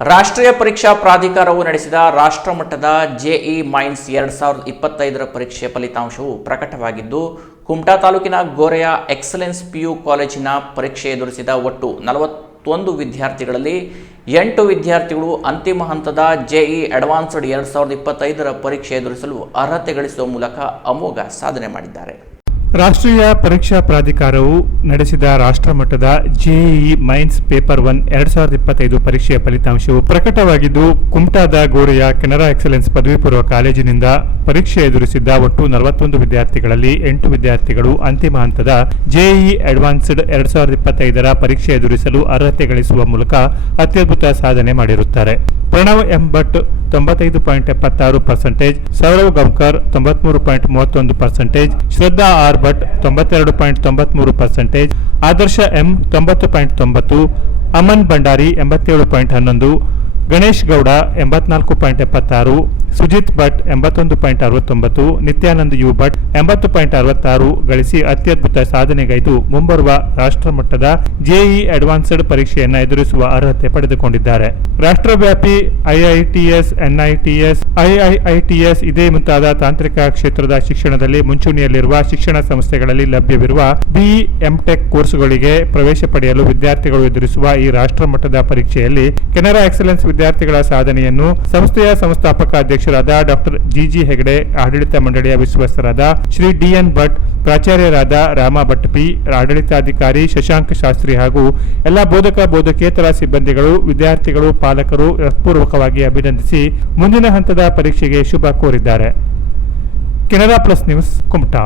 ರಾಷ್ಟ್ರೀಯ ಪರೀಕ್ಷಾ ಪ್ರಾಧಿಕಾರವು ನಡೆಸಿದ ರಾಷ್ಟ್ರಮಟ್ಟದ ಜೆಇ ಮೈನ್ಸ್ ಎರಡು ಸಾವಿರದ ಇಪ್ಪತ್ತೈದರ ಪರೀಕ್ಷೆ ಫಲಿತಾಂಶವು ಪ್ರಕಟವಾಗಿದ್ದು, ಕುಮಟಾ ತಾಲೂಕಿನ ಗೋರೆಯ ಎಕ್ಸಲೆನ್ಸ್ ಪಿಯು ಕಾಲೇಜಿನ ಪರೀಕ್ಷೆ ಎದುರಿಸಿದ ಒಟ್ಟು ನಲವತ್ತೊಂದು ವಿದ್ಯಾರ್ಥಿಗಳಲ್ಲಿ ಎಂಟು ವಿದ್ಯಾರ್ಥಿಗಳು ಅಂತಿಮ ಹಂತದ ಜೆಇ ಅಡ್ವಾನ್ಸ್ಡ್ ಎರಡು ಸಾವಿರದ ಇಪ್ಪತ್ತೈದರ ಪರೀಕ್ಷೆ ಎದುರಿಸಲು ಅರ್ಹತೆ ಗಳಿಸುವ ಮೂಲಕ ಅಮೋಘ ಸಾಧನೆ ಮಾಡಿದ್ದಾರೆ. ರಾಷ್ಟ್ರೀಯ ಪರೀಕ್ಷಾ ಪ್ರಾಧಿಕಾರವು ನಡೆಸಿದ ರಾಷ್ಟ್ರಮಟ್ಟದ ಜೆಇಇ ಮೈನ್ಸ್ ಪೇಪರ್ ಒನ್ ಎರಡ್ ಸಾವಿರದ ಇಪ್ಪತ್ತೈದು ಪರೀಕ್ಷೆಯ ಫಲಿತಾಂಶವು ಪ್ರಕಟವಾಗಿದ್ದು, ಕುಮಟಾದ ಗೋರೆಯ ಕೆನರಾ ಎಕ್ಸಲೆನ್ಸ್ ಪದವಿ ಪೂರ್ವ ಕಾಲೇಜಿನಿಂದ ಪರೀಕ್ಷೆ ಎದುರಿಸಿದ್ದ ಒಟ್ಟು ನಲವತ್ತೊಂದು ವಿದ್ಯಾರ್ಥಿಗಳಲ್ಲಿ ಎಂಟು ವಿದ್ಯಾರ್ಥಿಗಳು ಅಂತಿಮ ಹಂತದ ಜೆಇಇ ಅಡ್ವಾನ್ಸ್ಡ್ ಎರಡ್ ಸಾವಿರದ ಇಪ್ಪತ್ತೈದರ ಪರೀಕ್ಷೆ ಎದುರಿಸಲು ಅರ್ಹತೆ ಗಳಿಸುವ ಮೂಲಕ ಅತ್ಯದ್ಭುತ ಸಾಧನೆ ಮಾಡಿರುತ್ತಾರೆ. ಪ್ರಣವ್ ಎಂ ಭಟ್ ತೊಂಬತ್ತೈದು ಪಾಯಿಂಟ್ ಎಪ್ಪತ್ತಾರು ಪರ್ಸೆಂಟೇಜ್, ಸೌರವ್ ಗಂಕರ್ ತೊಂಬತ್ಮೂರು ಪಾಯಿಂಟ್ ಮೂವತ್ತೊಂದು ಪರ್ಸೆಂಟೇಜ್, ಶ್ರದ್ಧಾ ಆರ್ ಭಟ್ ತೊಂಬತ್ತೆರಡು ಪಾಯಿಂಟ್ ತೊಂಬತ್ಮೂರು ಪರ್ಸೆಂಟೇಜ್, ಆದರ್ಶ ಎಂ ತೊಂಬತ್ತು ಪಾಯಿಂಟ್ ತೊಂಬತ್ತು, ಅಮನ್ ಭಂಡಾರಿ ಎಂಬತ್ತೇಳು ಪಾಯಿಂಟ್ ಹನ್ನೊಂದು ಗಣೇಶ್ ಗೌಡ ಎಂಬತ್ನಾಲ್ಕು ಪಾಯಿಂಟ್ ಎಪ್ಪತ್ತಾರು, ಸುಜಿತ್ ಭಟ್ ಎಂಬತ್ತೊಂದು ಪಾಯಿಂಟ್ ಅರವತ್ತೊಂಬತ್ತು, ನಿತ್ಯಾನಂದ್ ಯು ಭಟ್ ಎಂಬತ್ತು ಪಾಯಿಂಟ್ ಅರವತ್ತಾರು ಗಳಿಸಿ ಅತ್ಯದ್ಭುತ ಸಾಧನೆಗೈದು ಮುಂಬರುವ ರಾಷ್ಟ್ರಮಟ್ಟದ ಜೆಇ ಅಡ್ವಾನ್ಸ್ಡ್ ಪರೀಕ್ಷೆಯನ್ನು ಎದುರಿಸುವ ಅರ್ಹತೆ ಪಡೆದುಕೊಂಡಿದ್ದಾರೆ. ರಾಷ್ಟ್ರವ್ಯಾಪಿ ಐಐಟಿಎಸ್ ಎನ್ಐಟಿಎಸ್ ಐಐಐಟಿಎಸ್ ಇದೇ ಮುಂತಾದ ತಾಂತ್ರಿಕ ಕ್ಷೇತ್ರದ ಶಿಕ್ಷಣದಲ್ಲಿ ಮುಂಚೂಣಿಯಲ್ಲಿರುವ ಶಿಕ್ಷಣ ಸಂಸ್ಥೆಗಳಲ್ಲಿ ಲಭ್ಯವಿರುವ ಬಿಇ, ಎಂಟೆಕ್ ಕೋರ್ಸ್ಗಳಿಗೆ ಪ್ರವೇಶ ಪಡೆಯಲು ವಿದ್ಯಾರ್ಥಿಗಳು ಎದುರಿಸುವ ಈ ರಾಷ್ಟ್ರಮಟ್ಟದ ಪರೀಕ್ಷೆಯಲ್ಲಿ ಕೆನರಾ ಎಕ್ಸಲೆನ್ಸ್ ವಿದ್ಯಾರ್ಥಿಗಳ ಸಾಧನೆಯನ್ನು ಸಂಸ್ಥೆಯ ಸಂಸ್ಥಾಪಕ ಅಧ್ಯಕ್ಷರಾದ ಡಾಕ್ಟರ್ ಜಿಜಿ ಹೆಗಡೆ, ಆಡಳಿತ ಮಂಡಳಿಯ ವಿಶ್ವಸ್ತರಾದ ಶ್ರೀ ಡಿಎನ್ ಭಟ್, ಪ್ರಾಚಾರ್ಯರಾದ ರಾಮ ಭಟ್ ಪಿ, ಆಡಳಿತಾಧಿಕಾರಿ ಶಶಾಂಕ್ ಶಾಸ್ತ್ರಿ ಹಾಗೂ ಎಲ್ಲ ಬೋಧಕ, ಬೋಧಕೇತರ ಸಿಬ್ಬಂದಿಗಳು, ವಿದ್ಯಾರ್ಥಿಗಳು, ಪಾಲಕರು ಹೃತ್ಪೂರ್ವಕವಾಗಿ ಅಭಿನಂದಿಸಿ ಮುಂದಿನ ಹಂತದ ಪರೀಕ್ಷೆಗೆ ಶುಭ ಕೋರಿದ್ದಾರೆ. Canara plus news Kumta.